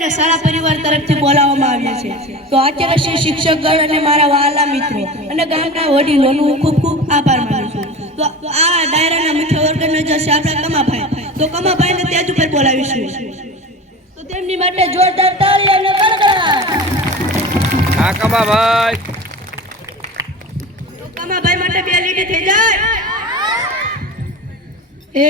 અમને શાળા પરિવાર તરફથી બોલાવવામાં આવ્યા છે તો આચાર્ય શિક્ષકગણ અને મારા વહાલા મિત્રો અને ગામના વડીલોનો હું ખૂબ ખૂબ આભાર માનું છું તો આ ડાયરાના મુખ્ય ઓર્ગેનાઇઝર છે આપણા કમાભાઈ તો કમાભાઈને તેજ ઉપર બોલાવીશું તો તેમની માટે જોરદાર તાળી અને ગડગડાટ હા કમાભાઈ તો કમાભાઈ માટે બે લીટી થઈ જાય એ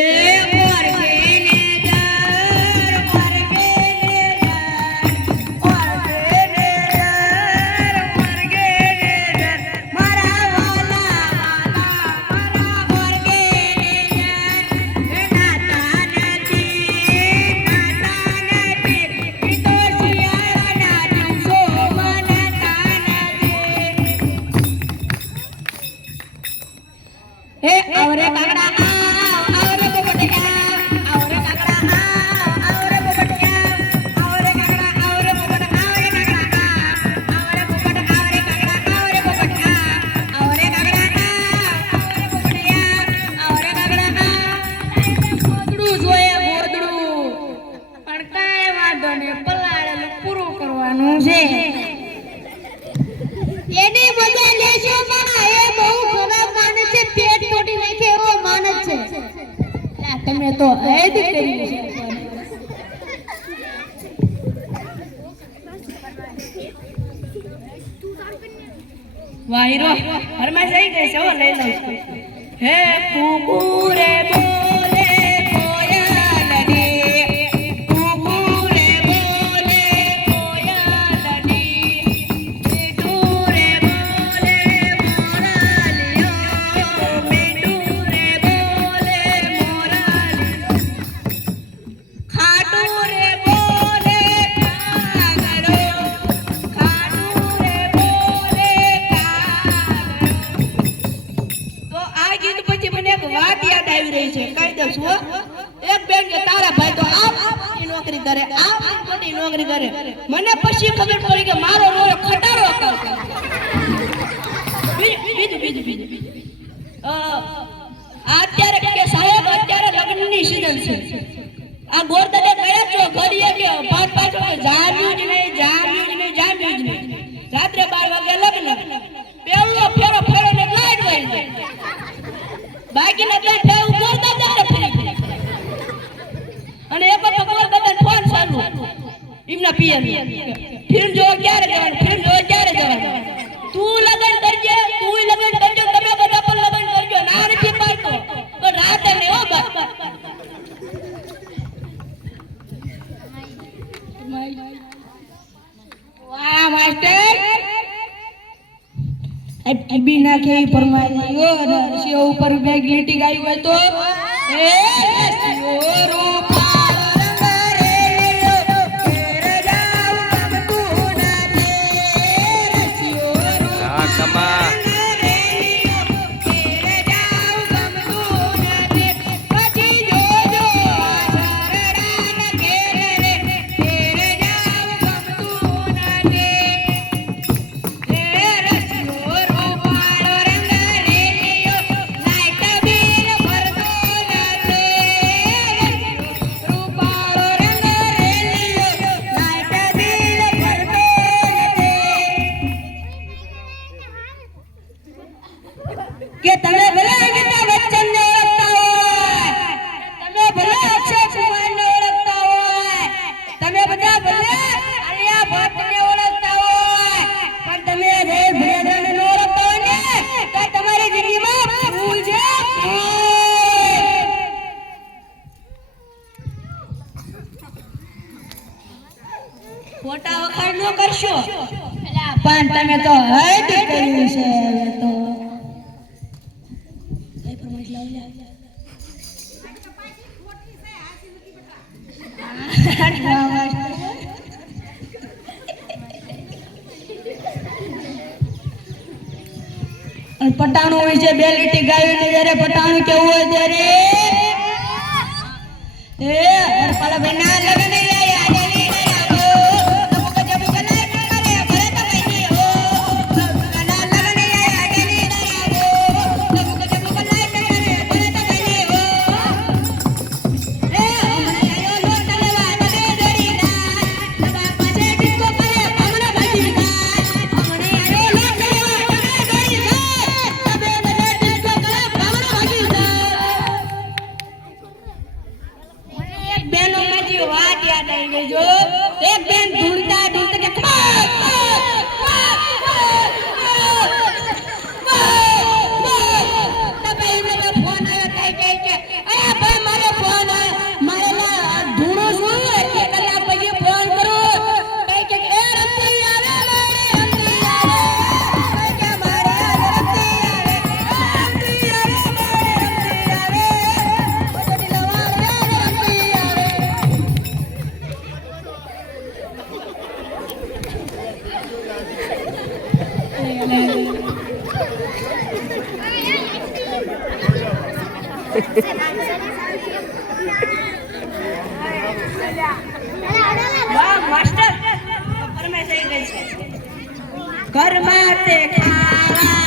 તો હૈદ કરી છે વાયરો હરમા જઈ ગઈ છે હો લઈ લઉં હે કુકુરે બોલે કોયલડી કુકુરે બોલે કોયલડી મીઠુરે બોલે મોરાલિયો મીઠુરે બોલે મોરાલિયો ખાટુરે બોલે કાગડો ખાટુરે બોલે કાગડો તો આ ગીત પછી મને એક વાત યાદ આવી રહી છે કહી દઉં છું એક બેન કે તારા ભાઈ તો આ નોકરી કરે આ મોટી નોકરી કરે મને પછી ખબર પડી કે મારો રોયો ખટારો કરતો બીજું અત્યારે કે સાહેબ અત્યારે લગ્નની સીઝન છે આ ગોરદને કયા છો ઘડીએ કે પાંચ કે જામ્યું જ નહીં રાત્રે 12 વાગે લગ્ન પેલો ફેરો ફેરો ને લાઈટ વહી જાય બાકીના બે ફેર ગોરદા દાડે ફરી અને એક તો ગોરદા ફોન ચાલુ એમના પીએમ ફિલ્મ જો ક્યારે જવાનું તું લગન કરજે તમે બધા પણ લગન કરજો ના નથી પાડતો તો રાતે ને હો બસ વાહ માસ્ટર અબી ના કે ફરમાઈ ઓ રસિયો ઉપર બેગ લીટી ગાઈ હોય તો એ રસિયો રૂપા રંગ રેલિયો તેરે જાવ કબ તું ના દે રસિયો રૂપા કમા કે તમે ભલે અમિતાભ બચ્ચન ને ઓળખતા હોય તમે ભલે અક્ષય કુમાર ને ઓળખતા હોય તમે બધા ભલે આલિયા ભટ્ટ ને ઓળખતા હોય પણ તમે રેલ ભેદન ને ઓળખતા હોય ને તો તમારી જિંદગીમાં ભૂલ છે ખોટા વખાણ ન કરશો પણ તમે તો હદ કર્યું છે તો પટાણું હોય છે બે લીટી ગાયું ને જયારે પટાણું કેવું હોય ત્યારે એ હરપાલા ભાઈ ના લગન જો એક બેન ઢૂંઢતા ઢૂંઢતા કે ફોન આવ્યો કઈ કઈ કે અરે ભાઈ મારે ફોન મારે ઢૂંઢો છું એટલે કલાક પછી ફોન કરું કઈ કે એ રમતી આવે રમતી આવે કઈ કે મારે રમતી આવે રમતી આવે રમતી આવે બધી લવા રમતી આવે વાહ માસ્ટર પરમે થઈ ગઈ છે ઘરમાં તે ખાવા